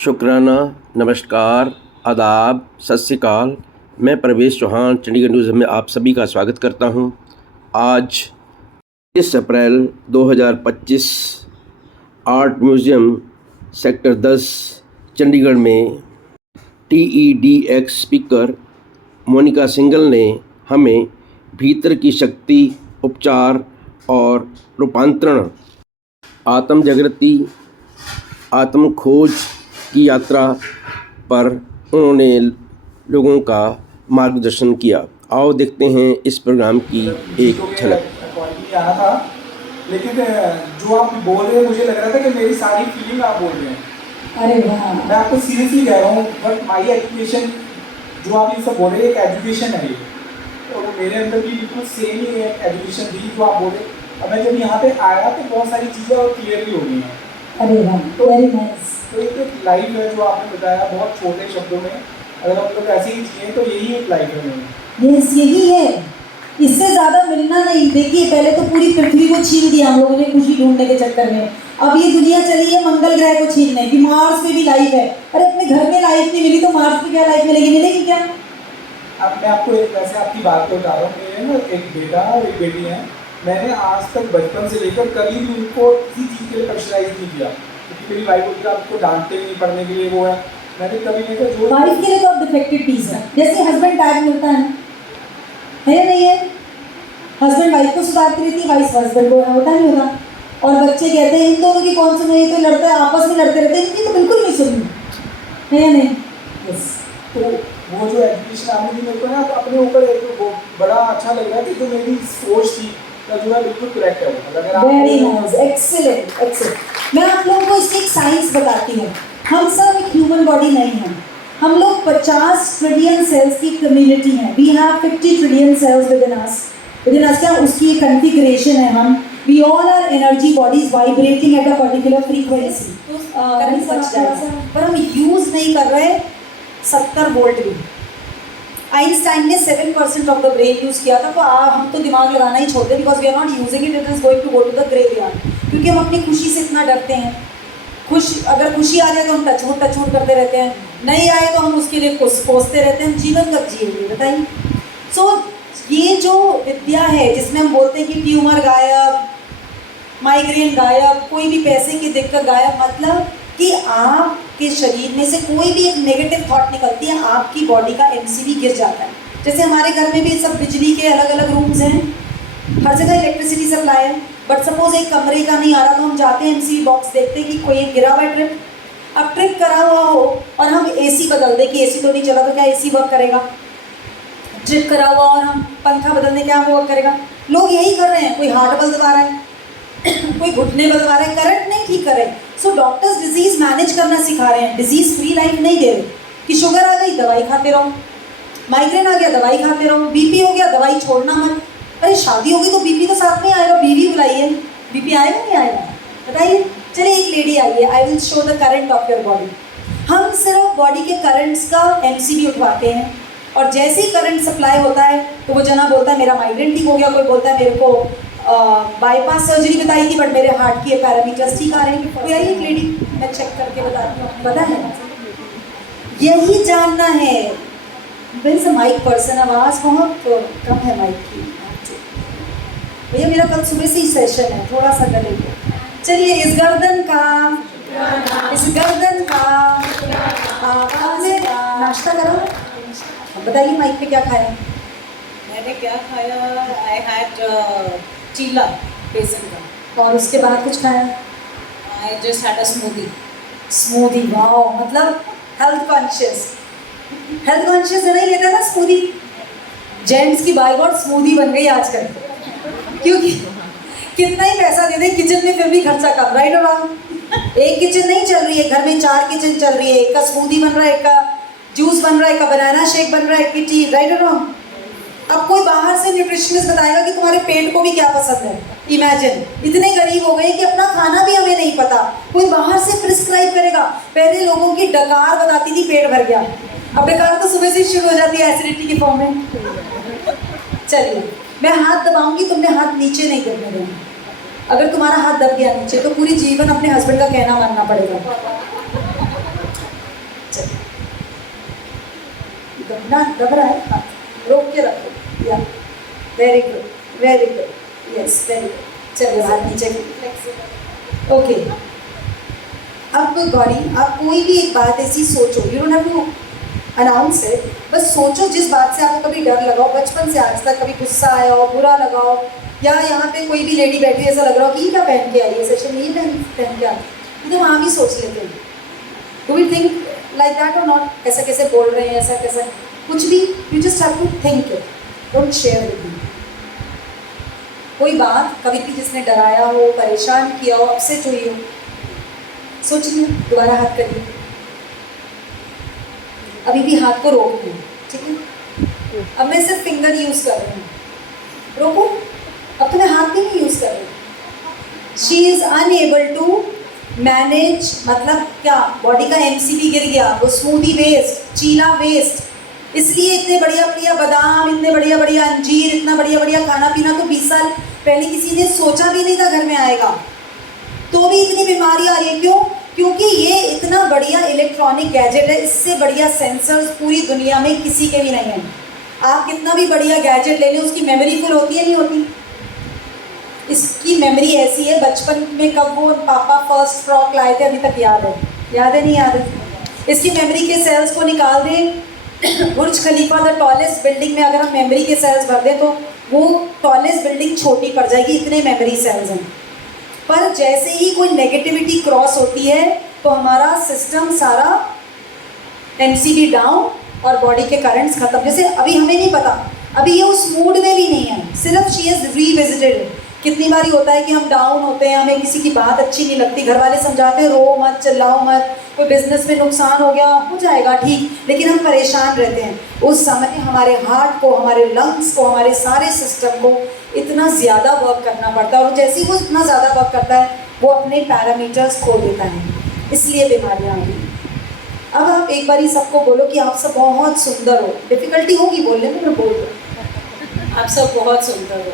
शुक्राना, नमस्कार, आदाब, सत श्री अकाल। मैं प्रवेश चौहान चंडीगढ़ न्यूज़ में आप सभी का स्वागत करता हूं। आज 30 अप्रैल 2025 आर्ट म्यूज़ियम सेक्टर 10 चंडीगढ़ में TEDx स्पीकर मोनिका सिंघल ने हमें भीतर की शक्ति, उपचार और रूपांतरण, आत्म जागृति, आत्म खोज की यात्रा पर उन्होंने लोगों का मार्गदर्शन किया। आओ देखते हैं इस प्रोग्राम की एक झलक। आना था, लेकिन जो आप बोल रहे हैं मुझे लग रहा था कि मेरी सारी फीलिंग आप बोल रहे हैं। अरे वाह, मैं आपको सीरियसली कह रहा हूँ, बट माई एजुकेशन जो आप ये सब बोल रहे हैं एक एजुकेशन है ये, और तो मेरे अंदर भी बिल्कुल सेम ही एजुकेशन थी जो आप बोले। अब मैं जब यहाँ पे आया तो बहुत सारी चीज़ें और क्लियर भी हो गई हैं। अरे वाह, वेरी नाइस। तो ये एक लाइफ है जो आपने बताया बहुत छोटे शब्दों में, अगर हम लोग ऐसे ही जिए तो यही एक लाइफ है मेरी। यस, यही है, इससे ज़्यादा मिलना नहीं। देखिए, पहले तो पूरी पृथ्वी को छीन दिया हम लोगों ने खुशी ढूंढने के चक्कर में। अब ये दुनिया चली है मंगल ग्रह को छीनने की, मार्स पे भी लाइफ है। अरे अपने घर में लाइफ नहीं मिली तो मार्स पे क्या लाइफ मिलेगी? मिलेगी क्या? अब मैं आपको एक वैसे आपकी बात को बता रहा हूँ। मेरे ना एक बेटा और एक बेटी है। मैंने आज तक बचपन से लेकर कभी भी उनको किसी चीज़ के लिए प्रेशराइज नहीं किया, क्योंकि मेरी वाइफ होती है आपको डांटते नहीं, पढ़ने के लिए वो है। मैंने कभी नहीं कहा जो वाइफ के लिए तो आप डिफेक्टेड पीस है। जैसे हस्बैंड टैग मिलता है या नहीं है? हस्बैंड वाइफ को सुधारती रहती है, वाइफ हस्बैंड को, होता नहीं होता। और बच्चे कहते हैं इन दोनों की कौन सुनी, तो लड़ते हैं, आपस में लड़ते रहते हैं, इनकी तो बिल्कुल नहीं सुननी है या नहीं? यस। तो वो जो एजुकेशन आपने दी मेरे को ना अपने ऊपर एक वो बड़ा अच्छा लग रहा है कि जो मेरी सोच थी जो है बिल्कुल करेक्ट है। अगर आप वेरी नाइस, एक्सीलेंट, एक्सीलेंट। मैं आप लोगों को इसकी एक साइंस बताती हूँ। हम सब एक ह्यूमन बॉडी नहीं है, हम लोग 50 ट्रिलियन सेल्स की कम्युनिटी हैं। We have 50 trillion cells with in us. क्या उसकी एक कॉन्फ़िगरेशन है। हम we all are energy bodies vibrating at a particular frequency. Current बच जाएगा, पर हम यूज़ नहीं कर रहे 70 वोल्ट भी। आइंस्टाइन ने 7% ऑफ द ब्रेन यूज़ किया था, तो हम तो दिमाग लगाना ही छोड़ दें, because we are not using it, it is going to go to the graveyard. क्योंकि हम अपनी खुशी से इतना डरते हैं। अगर खुशी आ जाए तो हम टचवुड करते रहते हैं, नहीं आए तो हम उसके लिए कोसते रहते हैं। जीवन कब जिएंगे बताइए? सो ये जो विद्या है जिसमें हम बोलते हैं कि ट्यूमर गायब, माइग्रेन गायब, कोई भी पैसे की दिक्कत गायब, मतलब कि आपके शरीर में से कोई भी एक नेगेटिव थॉट निकलती है, आपकी बॉडी का MCV गिर जाता है। जैसे हमारे घर में भी सब बिजली के अलग अलग रूम्स हैं, हर जगह इलेक्ट्रिसिटी सप्लाई है, बट सपोज एक कमरे का नहीं आ रहा तो हम जाते हैं MCV बॉक्स, देखते हैं कि कोई एक गिरा हुआ है ट्रिप। अब ट्रिप करा हुआ हो और हम AC बदल दें कि AC तो नहीं चला तो क्या AC वर्क करेगा? ट्रिप करा हुआ और हम पंखा बदल दें, क्या वर्क करेगा? लोग यही कर रहे हैं। कोई हार्ट बल दबा रहा है, कोई घुटने बल दबा रहा है, करंट नहीं ठीक कर रहे। सो डॉक्टर्स डिजीज मैनेज करना सिखा रहे हैं, डिजीज फ्री लाइफ नहीं दे रहे। कि शुगर आ गई दवाई खाते रहो, माइग्रेन आ गया दवाई खाते रहो, BP हो गया दवाई छोड़ना मत। अरे शादी हो गई तो BP तो साथ में आएगा, बीवी बुलाइए, BP आएगा नहीं आएगा बताइए? चलिए एक लेडी आई है, I will show the current of your body. हम सिर्फ बॉडी के करंट्स का MCV उठवाते हैं, और जैसे ही करंट सप्लाई होता है तो वो जना बोलता है मेरा माइग्रेन ठीक हो गया, कोई बोलता है मेरे को बाईपास सर्जरी बताई थी बट मेरे हार्ट के पैरामीटर्स ठीक आ रहे हैं। कोई आई एक लेडी, मैं चेक करके बताती हूँ, पता है यही जानना है। There is a mic person, आवाज़ बहुत कम है माइक की। भैया मेरा कल सुबह से ही सेशन है, थोड़ा सा गले को। चलिए इस गर्दन का आपने नाश्ता करा? बताइए माइक पे क्या खाया? मैंने क्या खाया? आई हैड चीला बेसन का। और उसके बाद कुछ खाया? I just had a smoothie. Wow, मतलब हेल्थ कॉन्शियस नहीं लेता था स्मूदी। जेंट्स की बाय गॉड स्मूदी बन गई आजकल, क्योंकि कितना ही पैसा दे दे किचन में फिर भी खर्चा कम, राइट और रॉन्ग? एक किचन नहीं चल रही है, घर में 4 किचन चल रही है। एक का स्मूदी बन रहा है, एक का जूस बन रहा है, एक का बनाना शेक बन रहा है, एक की टी, राइट और रॉन्ग? अब कोई बाहर से न्यूट्रिशनिस्ट बताएगा कि तुम्हारे पेट को भी क्या पसंद है। इमेजिन, इतने गरीब हो गए कि अपना खाना भी हमें नहीं पता, कोई बाहर से प्रिस्क्राइब करेगा। पहले लोगों की डकार बताती थी पेट भर गया, अब डकार तो सुबह से शुरू हो जाती है एसिडिटी की फॉर्म में। चलिए मैं हाथ दबाऊंगी, तुमने हाथ नीचे नहीं करने देना। अगर तुम्हारा हाथ दब गया नीचे तो पूरी जीवन अपने हस्बैंड का कहना मानना पड़ेगा। ना दब रहा है, हाँ, रोक के रखो, या very good, yes very good. चलिए हाथ नीचे, ओके। अब गौरी, आप कोई भी एक बात ऐसी सोचो, you don't have to announce it, बस सोचो जिस बात से आपको कभी डर लगा हो, बचपन से आज तक कभी गुस्सा आया हो, बुरा लगा हो, या यहाँ पे कोई भी लेडी बैठी ऐसा लग रहा हो कि ये क्या पहन के आई है सेशन में, ये पहन के आई, तो वहाँ भी सोच लेते हैं, do we think like that और नॉट, ऐसा कैसे बोल रहे हैं, ऐसा कैसे, कुछ भी, you just have to think it, don't share with me. कोई बात कभी भी जिसने डराया हो, परेशान किया हो, अपसेट हुई हो, सोचिए, दोबारा हाथ करिए, अभी भी हाथ को रोक दूँ, ठीक है। अब मैं सिर्फ फिंगर यूज़ कर रही हूँ, रोको, अब तो मैं हाथ भी नहीं यूज़ कर रही। She is unable to manage, मतलब क्या, बॉडी का एमसीबी गिर गया, वो स्मूदी वेस्ट, चीला वेस्ट, इसलिए इतने बढ़िया बढ़िया बादाम, इतने बढ़िया बढ़िया अंजीर, इतना बढ़िया बढ़िया खाना पीना तो 20 साल पहले किसी ने सोचा भी नहीं था घर में आएगा, तो भी इतनी बीमारी आ रही है, क्यों? क्योंकि ये इतना बढ़िया इलेक्ट्रॉनिक गैजेट है, इससे बढ़िया सेंसर्स पूरी दुनिया में किसी के भी नहीं हैं। आप कितना भी बढ़िया गैजेट ले लें, उसकी मेमोरी फुल होती है, नहीं होती? इसकी मेमोरी ऐसी है, बचपन में कब वो पापा फर्स्ट फ्रॉक लाए थे, अभी तक याद है, नहीं याद है? इसकी मेमोरी के सेल्स को निकाल दें, बुर्ज खलीफा द टॉलेस्ट बिल्डिंग में अगर हम मेमोरी के सेल्स भर दें तो वो टॉलेस्ट बिल्डिंग छोटी पड़ जाएगी, इतने मेमोरी सेल्स हैं। पर जैसे ही कोई नेगेटिविटी क्रॉस होती है तो हमारा सिस्टम सारा एमसीबी डाउन और बॉडी के करंट्स खत्म। जैसे अभी हमें नहीं पता, अभी ये उस मूड में भी नहीं है, सिर्फ शी इज रीविजिटेड। कितनी बारी होता है कि हम डाउन होते हैं, हमें किसी की बात अच्छी नहीं लगती, घर वाले समझाते हैं रो मत, चिल्लाओ मत, कोई बिजनेस में नुकसान हो गया, हो जाएगा ठीक, लेकिन हम परेशान रहते हैं। उस समय हमारे हार्ट को, हमारे लंग्स को, हमारे सारे सिस्टम को इतना ज़्यादा वर्क करना पड़ता है, और जैसे ही वो इतना ज़्यादा वर्क करता है वो अपने पैरामीटर्स खो देता है, इसलिए बीमारियाँ आ गई। अब आप एक बार ही सबको बोलो कि आप सब बहुत सुंदर हो। डिफिकल्टी होगी बोलने में, मैं बोल रहा हूँ, आप सब बहुत सुंदर हो,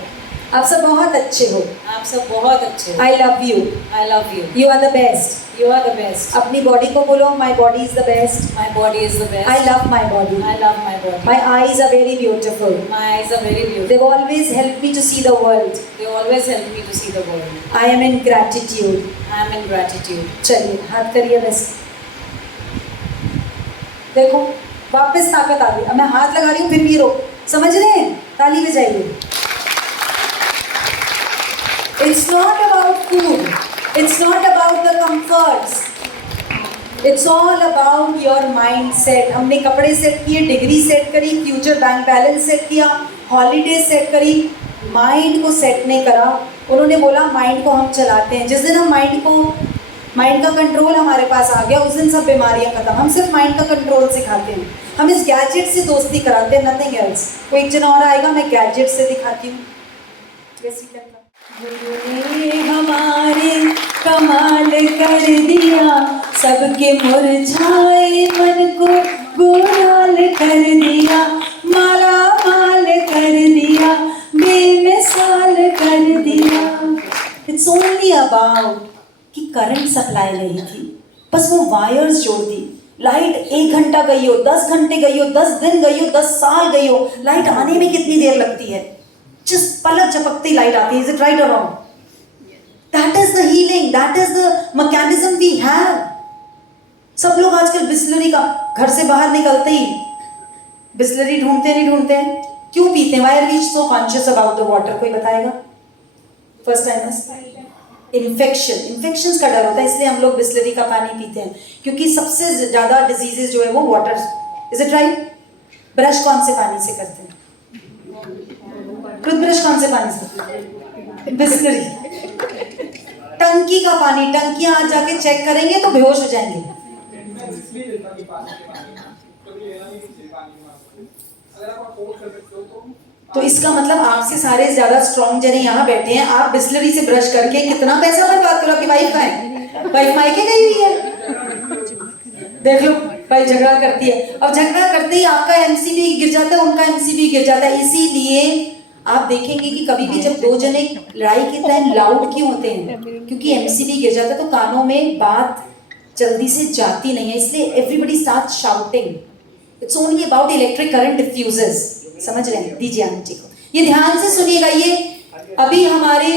आप सब बहुत अच्छे हो, आप सब बहुत अच्छे हो। I love you, I love you, you are the best. You are the best. अपनी बॉडी को बोलो, my body is the best, my body is the best. I love my body, I love my body. My eyes are very beautiful, my eyes are very beautiful. they've always helped me to see the world, They always help me to see the world. I am in gratitude। I am in gratitude. चलिए हाथ करिए बस, देखो वापस ताकत आ गई। अब मैं हाथ लगा रही हूँ फिर भी रोक, समझ रहे हैं? ताली बजाइए। It's not about food, it's not about the comforts, it's all about your mindset। हमने कपड़े सेट किए, डिग्री सेट करी, फ्यूचर बैंक बैलेंस सेट किया, हॉलीडे सेट करी, माइंड को सेट नहीं करा। उन्होंने बोला माइंड को हम चलाते हैं। जिस दिन हम माइंड का कंट्रोल हमारे पास आ गया, उस दिन सब बीमारियां खत्म। हम सिर्फ माइंड का कंट्रोल सिखाते हैं, हम इस गैजेट से दोस्ती कराते हैं, नथिंग एल्स। कोई एक जना और आएगा, मैं गैजेट से दिखाती हूँ। गुरु ने हमारे कमाल कर दिया, सबके मुरझाए मन को गुलाल कर दिया, माला माल कर दिया, बेमिसाल कर दिया। इट्स ओनली अबाउट कि करंट सप्लाई नहीं थी, बस वो वायर्स जोड़ दी। लाइट 1 घंटा गई हो, 10 घंटे गई हो, 10 दिन गई हो, 10 साल गई हो, लाइट आने में कितनी देर लगती है? जिस पलक झपकती लाइट आती है। इज इट राइट और wrong? That is the healing, that is the mechanism we have. सब लोग आजकल बिस्लरी का, घर से बाहर निकलते ही बिस्लरी ढूंढते नहीं ढूंढते हैं, क्यों पीते हैं? Why are we so conscious about the water? कोई बताएगा? फर्स्ट टाइम इन्फेक्शंस का डर होता है, इसलिए हम लोग बिस्लरी का पानी पीते हैं, क्योंकि सबसे ज़्यादा डिजीजेज जो है वो water. Is it right? Brush कौन से पानी से करते हैं? टूथब्रश कौन से पानी से? बिस्लरी। टंकी का पानी, टंकियां आज जाके चेक करेंगे तो बेहोश हो जाएंगे। तो इसका मतलब आपसे सारे ज्यादा स्ट्रॉन्ग जने यहाँ बैठे हैं, आप बिस्लरी से ब्रश करके कितना पैसा बर्बाद करो। आपकी वाइफ है, वाइफ मायके गई हुई है, देख लो भाई झगड़ा करती है। अब झगड़ा करते ही आपका एमसीबी गिर जाता है, उनका एमसीबी गिर जाता है। इसीलिए आप देखेंगे कि कभी भी जब 2 जने लड़ाई के टाइम लाउड क्यों होते हैं? क्योंकि एमसीबी गिर जाता है तो कानों में बात जल्दी से जाती नहीं है, इसलिए everybody start shouting. It's only about electric current diffusers. समझ रहे हैं? दीजिए आंटी को, ये ध्यान से सुनिएगा। ये अभी हमारे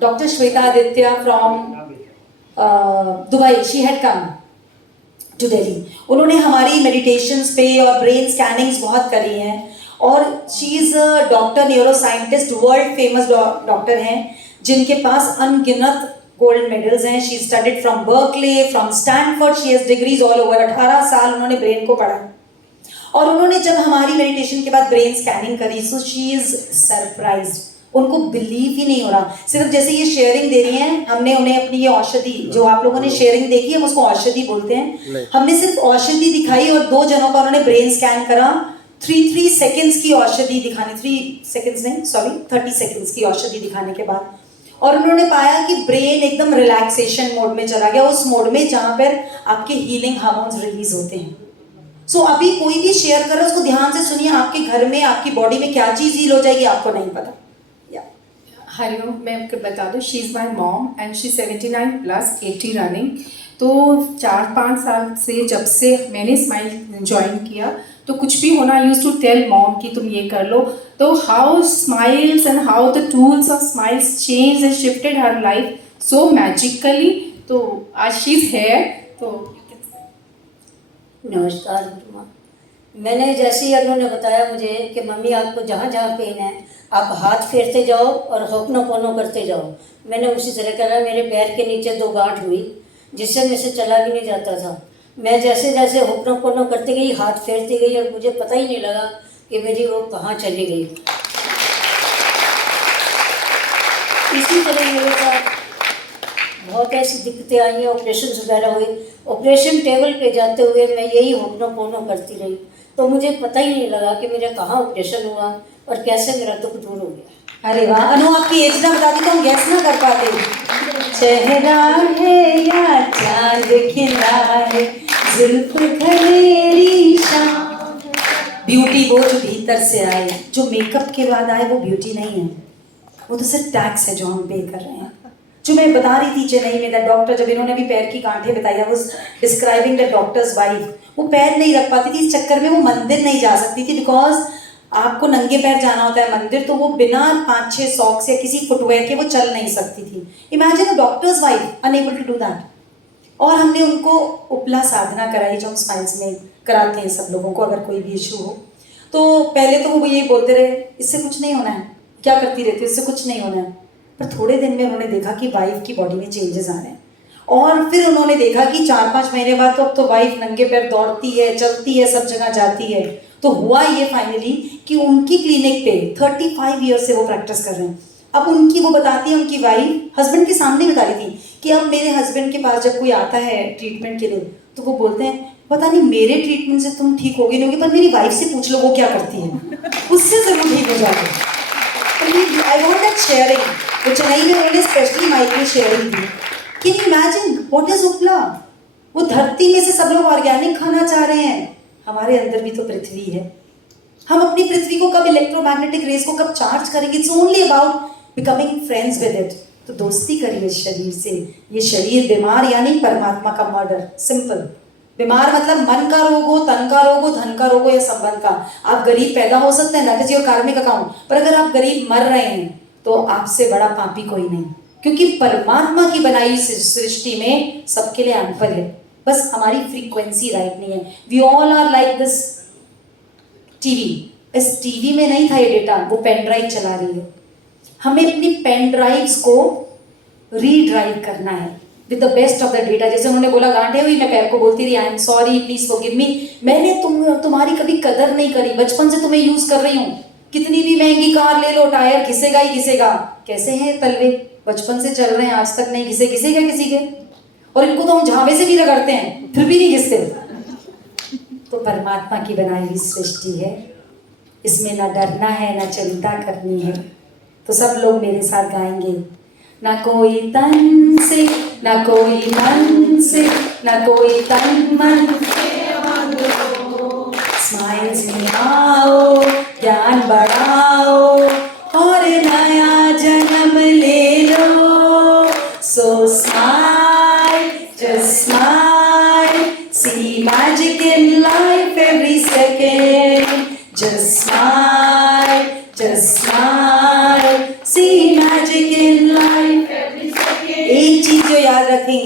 doctor Shweta Aditya from Dubai, she had come to Delhi. उन्होंने हमारी मेडिटेशंस पे और ब्रेन स्कैनिंग्स बहुत करी हैं, और she is a doctor, neuro scientist, world famous doctor हैं, जिनके पास अनगिनत गोल्ड मेडल्स हैं। She studied from Berkeley, from Stanford, she has degrees all over. 18 साल उन्होंने ब्रेन को पढ़ा, और उन्होंने जब हमारी मेडिटेशन के बाद ब्रेन स्कैनिंग करी, सो शी इज़ सरप्राइज्ड। उनको बिलीव ही नहीं हो रहा। सिर्फ जैसे ये शेयरिंग दे रही हैं, हमने उन्हें अपनी ये औषधि, जो आप लोगों ने शेयरिंग देखी है, हम उसको औषधि बोलते हैं, हमने सिर्फ औषधि दिखाई और 2 जनों का उन्होंने ब्रेन स्कैन करा। 3 सेकेंड्स की औषधि दिखाने, 3 सेकेंड्स नहीं, सॉरी 30 सेकेंड्स की औषधि दिखाने के बाद, और उन्होंने पाया कि ब्रेन एकदम रिलैक्सेशन मोड में चला गया, उस मोड में जहाँ पर आपके हीलिंग हार्मोन्स रिलीज होते हैं। सो अभी कोई भी शेयर कर रहा है, उसको ध्यान से सुनिए। आपके घर में, आपकी बॉडी में क्या चीज़ हील हो जाएगी आपको नहीं पता। हरिओम, मैं आपको बता दूँ, she is my mom and she 79 plus 80 running. तो 4-5 साल से जब से मैंने स्माइल ज्वाइन किया, तो कुछ भी होना, यूज टू टेल मॉम कि तुम ये कर लो। तो how smiles and how the tools of smiles change and shifted her life so magically. तो आज शी इज़ हेयर। तो नमस्कार गुरुमा। मैंने जैसे ही उन्होंने बताया मुझे कि मम्मी आपको जहाँ जहाँ पेन है आप हाथ फेरते जाओ और होपनोपोनो करते जाओ, मैंने उसी तरह करा। मेरे पैर के नीचे 2 गांठ हुई, जिससे मेरे से चला भी नहीं जाता था। मैं जैसे जैसे होपनोपोनो करती गई, हाथ फेरती गई, और मुझे पता ही नहीं लगा कि मेरी वो कहाँ चली गई। इसी तरह मेरे साथ बहुत ऐसी दिक्कतें आई हैं, ऑपरेशन वगैरह हुए। ऑपरेशन टेबल पे जाते हुए मैं यही होपनोपोनो करती रही, तो मुझे पता ही नहीं लगा कि मेरा कहाँ ऑपरेशन हुआ और कैसे मेरा दुख दूर हो गया। अरे वाह, अनु आपकी एज ना बताती तो हम गैस ना कर पाते। चेहरा है या चांद खिला है, जुल्फ खलेरी शाम। ब्यूटी वो जो भीतर से आए, जो मेकअप के बाद आए वो ब्यूटी नहीं है, वो तो सिर्फ टैक्स है जो हम पे कर रहे हैं। जो मैं बता रही थी चेन्नई में, द डॉक्टर, जब इन्होंने भी पैर की गांठें बताई, I was describing the doctors wife. वो पैर नहीं रख पाती थी, इस चक्कर में वो मंदिर नहीं जा सकती थी, बिकॉज आपको नंगे पैर जाना होता है मंदिर, तो वो बिना 5-6 सॉक्स या किसी फुटवेयर के वो चल नहीं सकती थी। Imagine a doctor's wife unable to do that. और हमने उनको उपला साधना कराई, जो हम स्माइल्स में कराते हैं सब लोगों को अगर कोई भी इशू हो। तो पहले तो वो यही बोलते रहे, इससे कुछ नहीं होना है, क्या करती रहती है, इससे कुछ नहीं होना है। पर थोड़े दिन में उन्होंने देखा कि वाइफ की बॉडी में चेंजेस आ रहे हैं, और फिर उन्होंने देखा कि 4-5 महीने बाद तो अब तो वाइफ नंगे पैर दौड़ती है, चलती है, सब जगह जाती है। तो हुआ ये फाइनली कि उनकी क्लिनिक पे 35 ईयर से वो प्रैक्टिस कर रहे हैं। अब उनकी वो बताती है, उनकी वाइफ हस्बैंड के सामने बता रही थी कि अब मेरे हस्बैंड के पास जब कोई आता है ट्रीटमेंट के लिए, तो वो बोलते हैं पता नहीं मेरे ट्रीटमेंट से तुम ठीक होगी नहीं होगी, पर मेरी वाइफ से पूछ लो वो क्या करती है, उससे ज़रूर ठीक हो जाते। I want that sharing. तो चेन्नई में उन्होंने स्पेशली माइक में sharing the. Can you imagine what is उपला? वो धरती में से सब लोग ऑर्गेनिक खाना चाह रहे हैं। हमारे अंदर भी तो पृथ्वी है। हम अपनी पृथ्वी को कब इलेक्ट्रोमैग्नेटिक रेस को कब चार्ज करेंगे? It's only about becoming friends with it. तो दोस्ती करिए इस शरीर से। ये शरीर बीमार यानी परमात्मा का मर्डर। सिंपल। बीमार मतलब मन का रोग हो, तन का रोग हो, धन का रोग हो या संबंध का। आप गरीब पैदा हो सकते हैं, दैट इज योर कार्मिक अकाउंट, पर अगर आप गरीब मर रहे हैं तो आपसे बड़ा पापी कोई नहीं, क्योंकि परमात्मा की बनाई सृष्टि में सबके लिए अनफल है, बस हमारी फ्रीक्वेंसी राइट नहीं है। We all are like this TV. इस टीवी में नहीं था ये डेटा, वो पेन ड्राइव चला रही है। हमें अपनी पेन ड्राइव्स को रीड्राइव करना है with the best of the data. जैसे उन्होंने बोला गांठें हुई, मैं पैर को बोलती रही I am sorry, please forgive me. मैंने तुम्हारी कभी कदर नहीं करी, बचपन से तुम्हें यूज कर रही हूँ। कितनी भी महंगी कार ले लो, टायर घिसेगा ही घिसेगा। कैसे हैं तलवे, बचपन से चल रहे हैं, आज तक नहीं घिसे, घिसेगा किसी के? और इनको तो हम झावे से भी रगड़ते हैं, फिर भी नहीं घिसते। तो परमात्मा की बनाई हुई सृष्टि है, इसमें ना डरना है ना चिंता करनी है। तो सब लोग मेरे साथ गाएंगे। ना कोई तन से, ना कोई मन से, ना कोई तन मन से मांगो। स्माइल्स में आओ, ज्ञान बढ़ाओ और नया जन्म ले लो। So smile, just smile, see magic in life every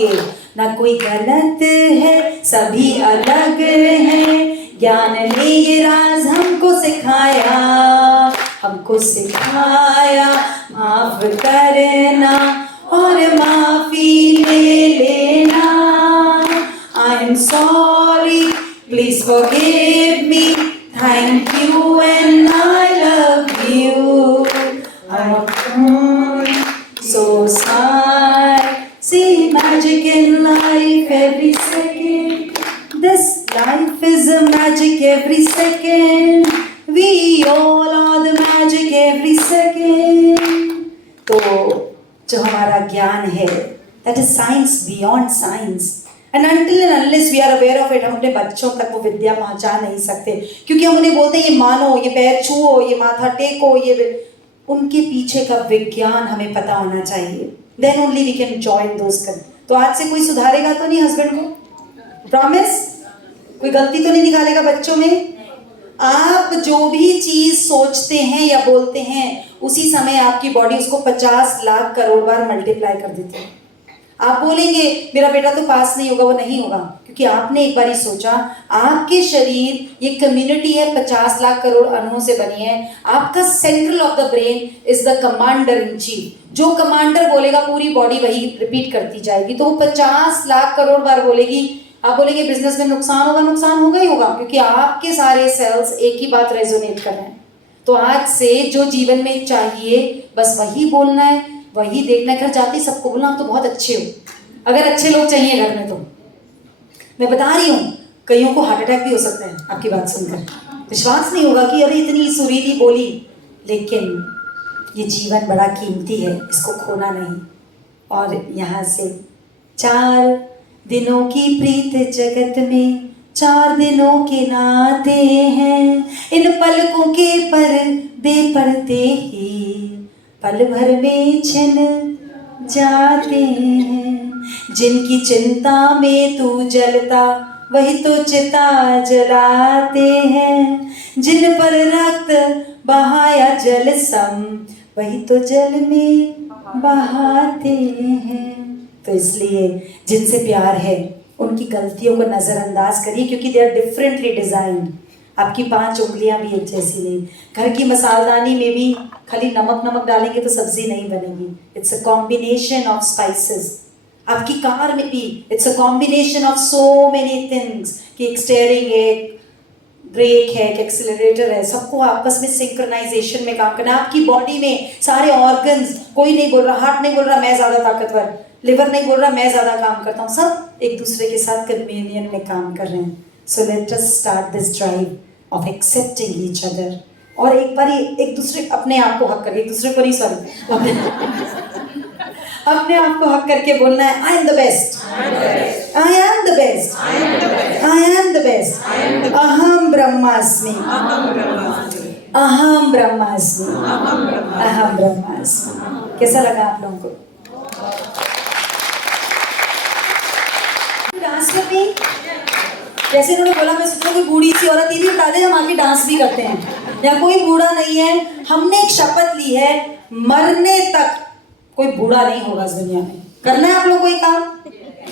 ये ना कोई गलत है, सभी अलग हैं। ज्ञान ने ये राज हमको सिखाया, हमको सिखाया माफ करना और माफी ले लेना। I am sorry, please forgive me, thank you and I love you. So sad, see magic in life every second. This life is a magic every second. We all are the magic every second. तो जो हमारा ज्ञान है, that is science beyond science. And until and unless we are aware of it, हम अपने बच्चों तक वो विद्या पहुंचा नहीं सकते, क्योंकि हम उन्हें बोलते हैं ये मानो, ये पैर छुओ, ये माथा टेको, ये उनके पीछे का विज्ञान हमें पता होना चाहिए। Then only we can join those कर। तो आज से कोई सुधारेगा तो नहीं हस्बैंड को? प्रॉमिस? कोई गलती तो नहीं निकालेगा बच्चों में? आप जो भी चीज सोचते हैं या बोलते हैं, उसी समय आपकी बॉडी उसको 50 लाख करोड़ बार मल्टीप्लाई कर देती है। आप बोलेंगे मेरा बेटा तो पास नहीं होगा, वो नहीं होगा, क्योंकि आपने एक बार ही सोचा। आपके शरीर ये कम्युनिटी है, 50 लाख करोड़ अणुओं से बनी है। आपका central of the brain is the commander in chief. जो कमांडर बोलेगा पूरी बॉडी वही रिपीट करती जाएगी। तो वो 50 लाख करोड़ बार बोलेगी। आप बोलेंगे बिजनेस में नुकसान होगा, नुकसान होगा ही होगा, क्योंकि आपके सारे सेल्स एक ही बात रेजोनेट कर रहे हैं। तो आज से जो जीवन में चाहिए बस वही बोलना है, वही देखना है। घर जाते ही सबको बोलना आप तो बहुत अच्छे हो, अगर अच्छे लोग चाहिए घर में तो। मैं बता रही हूँ कईयों को हार्ट अटैक भी हो सकता है आपकी बात सुनकर। विश्वास नहीं होगा कि अरे इतनी सुरीली बोली, लेकिन ये जीवन बड़ा कीमती है, इसको खोना नहीं। और यहाँ से 4 दिनों की प्रीत जगत में 4 दिनों के नाते हैं। इन पलकों के पर्दे पड़ते ही पल भर में छिन जाते हैं। जिनकी चिंता में तू जलता वही तो चिता जलाते हैं। जिन पर रक्त बहाया जल सम वही तो जल में बहाते हैं। तो इसलिए जिनसे प्यार है उनकी गलतियों को नज़रअंदाज करिए, क्योंकि दे आर डिफरेंटली डिज़ाइंड। आपकी 5 उंगलियां भी एक जैसी नहीं। घर की मसालदानी में भी खाली नमक नमक डालेंगे तो सब्जी नहीं बनेगी। It's a combination of spices. आपकी कार में भी it's a combination of so many things, कि एक स्टीयरिंग है, ब्रेक है, एक एक्सीलरेटर है, सबको आपस में सिंक्रोनाइजेशन में काम करना। आपकी बॉडी में सारे ऑर्गन्स, कोई नहीं बोल रहा, हार्ट नहीं बोल रहा मैं ज़्यादा ताकतवर, लिवर नहीं बोल रहा मैं ज़्यादा काम करता हूँ, सब एक दूसरे के साथ कम्युनियन में काम कर रहे हैं। So let us start this drive of accepting each other. और एक बार एक दूसरे अपने आप को हक करके, एक दूसरे को नहीं, सॉरी अपने आप को हक करके बोलना है I am the best, I am the best, I am the best, अहम ब्रह्मास्मि, अहम ब्रह्मास्मि, अहम ब्रह्मास्मि। कैसा लगा आप लोगों को? डांस में भी जैसे उन्होंने बोला, मैं सोच रहा कोई बूढ़ी सी औरत, ये भी बता दें हम आके डांस भी करते हैं। या कोई बूढ़ा नहीं है, हमने एक शपथ ली है मरने तक कोई बूढ़ा नहीं होगा इस दुनिया में। करना है आप लोग कोई काम?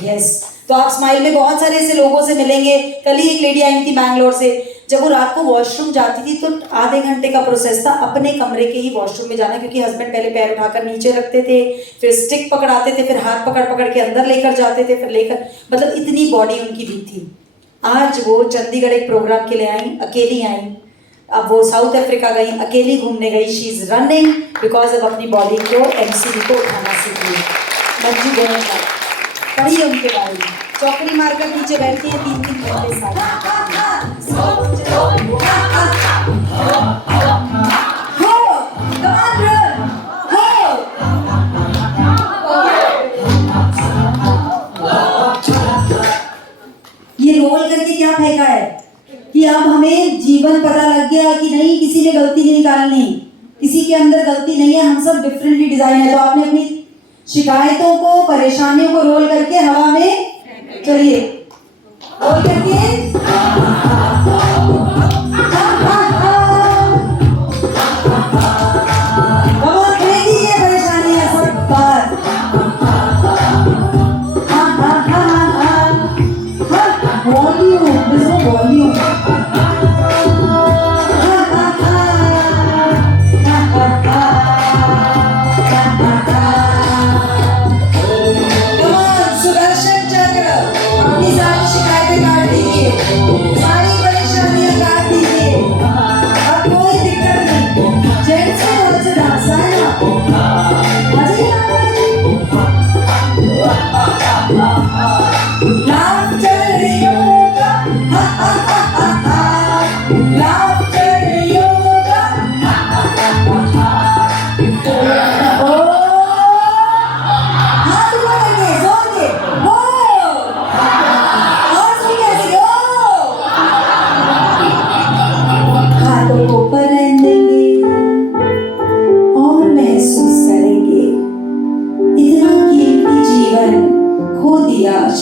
यस। तो आप स्माइल में बहुत सारे ऐसे लोगों से मिलेंगे। कल ही एक लेडी आई थी बैंगलोर से, जब वो रात को वॉशरूम जाती थी तो आधे घंटे का प्रोसेस था अपने कमरे के ही वॉशरूम में जाना, क्योंकि हस्बैंड पहले पैर उठाकर नीचे रखते थे, फिर स्टिक पकड़ाते थे, फिर हाथ पकड़ पकड़ के अंदर लेकर जाते थे, फिर लेकर, मतलब इतनी बॉडी उनकी वीक थी। आज वो चंडीगढ़ एक प्रोग्राम के लिए आई, अकेली आई। अब वो साउथ अफ्रीका गई, अकेली घूमने गई। शी इज रनिंग बिकॉज अब अपनी बॉडी को, एमसीबी को उठाना सीख ली। मंजू गोयनका, पढ़िए उनके बारे में। चौकड़ी मारकर नीचे बैठती है 3-3 घंटे साथ। ये रोल करके क्या फेंका है कि अब हमें जीवन पता लग गया कि नहीं, किसी ने गलती नहीं निकालनी, किसी के अंदर गलती नहीं है, हम सब डिफरेंटली डिजाइन है। तो आपने अपनी शिकायतों को, परेशानियों को रोल करके हवा में, चलिए रोल करके हवा फेंकी, ये परेशानियां सब बात।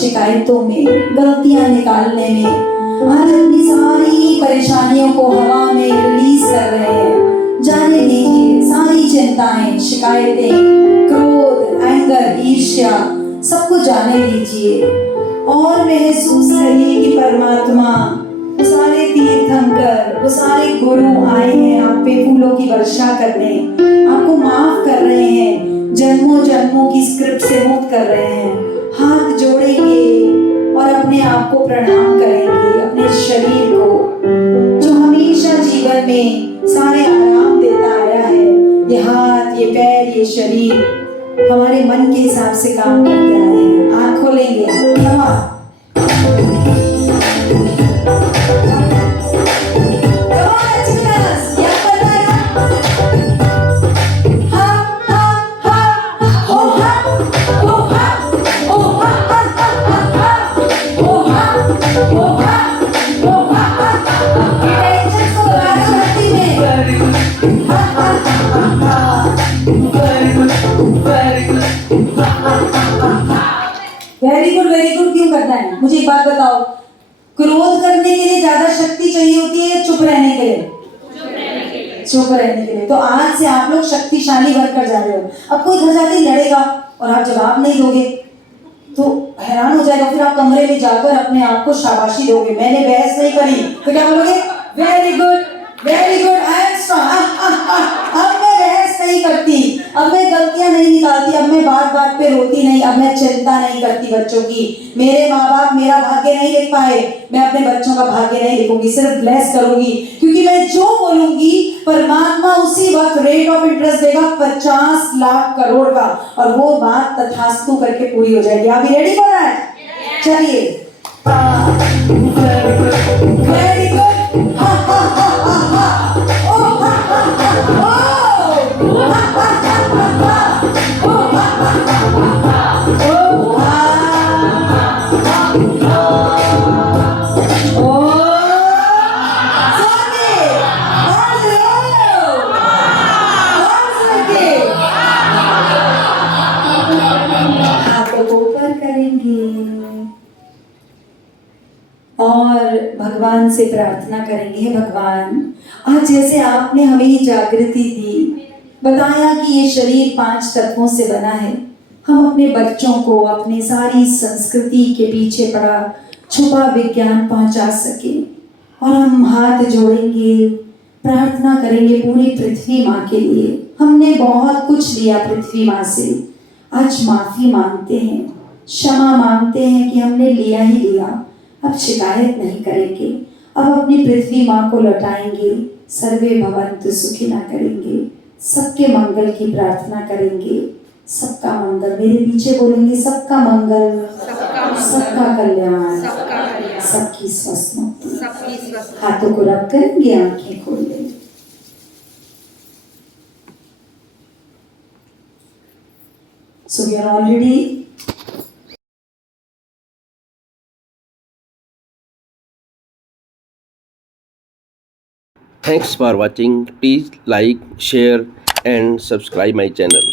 शिकायतों में, गलतियां निकालने में, आज अपनी सारी परेशानियों को हवा में रिलीज कर रहे हैं। जाने दीजिए सारी चिंताएं, शिकायतें, क्रोध, एंगर, ईर्ष्या सबको जाने दीजिए और महसूस करिए कि परमात्मा, वो सारे तीर्थंकर, वो सारे गुरु आए हैं आप पे फूलों की वर्षा करने, आपको माफ कर रहे हैं, जन्मों जन्मों की स्क्रिप्ट से मुक्त कर रहे हैं। हाथ जोड़ेंगे और अपने आप को प्रणाम करेंगे, अपने शरीर को जो हमेशा जीवन में सारे आराम देता आया है। ये हाथ, ये पैर, ये शरीर हमारे मन के हिसाब से काम करते आए हैं। आँख खोलेंगे, वेरी गुड क्यों करना है? मुझे एक बात बताओ, क्रोध करने के लिए ज्यादा शक्ति चाहिए होती है या चुप रहने के लिए? चुप रहने के लिए। तो आज से आप लोग शक्तिशाली बनकर जा रहे हो। अब कोई घर जाके लड़ेगा और आप जवाब नहीं दोगे तो हैरान हो जाएगा, फिर आप कमरे में जाकर अपने आप को शाबाशी दोगे, मैंने बहस नहीं करी, तो क्या बोलोगे? Very good I am strong. अब मैं बहस नहीं करती, अब मैं गलतियां नहीं निकालती, अब मैं बात बात पे रोती नहीं, अब मैं चिंता नहीं करती बच्चों की। मेरे माँ बाप मेरा भाग्य नहीं लिख पाए, मैं अपने बच्चों का भाग्य नहीं लिखूंगी, सिर्फ ब्लेस करूंगी, क्योंकि मैं जो बोलूंगी परमात्मा उसी वक्त रेट ऑफ इंटरेस्ट देगा 50 लाख करोड़ का, और वो बात तथास्तु करके पूरी हो जाएगी। आप रेडी हो रहा है? चलिए, वेरी गुड। और भगवान से प्रार्थना करेंगे, हे भगवान, आज जैसे आपने हमें जागृति दी, बताया कि ये शरीर 5 तत्वों से बना है, हम अपने बच्चों को अपनी सारी संस्कृति के पीछे पड़ा छुपा विज्ञान पहुंचा सके। और हम हाथ जोड़ेंगे, प्रार्थना करेंगे पूरी पृथ्वी माँ के लिए। हमने बहुत कुछ लिया पृथ्वी माँ से, आज माफी मांगते हैं, क्षमा मांगते हैं कि हमने लिया ही लिया, अब शिकायत नहीं करेंगे, अब अपनी पृथ्वी माँ को लौटाएंगे, सर्वे भवन्तु सुखिनः करेंगे, सबके मंगल की प्रार्थना करेंगे, सबका मंगल, मेरे पीछे बोलेंगे, सबका मंगल, सबका कल्याण, सबकी स्वस्थ मुक्ति। हाथों को रख करेंगे, आंखें खोल लेंगे। So we are already Thanks for watching. Please like, share and subscribe my channel.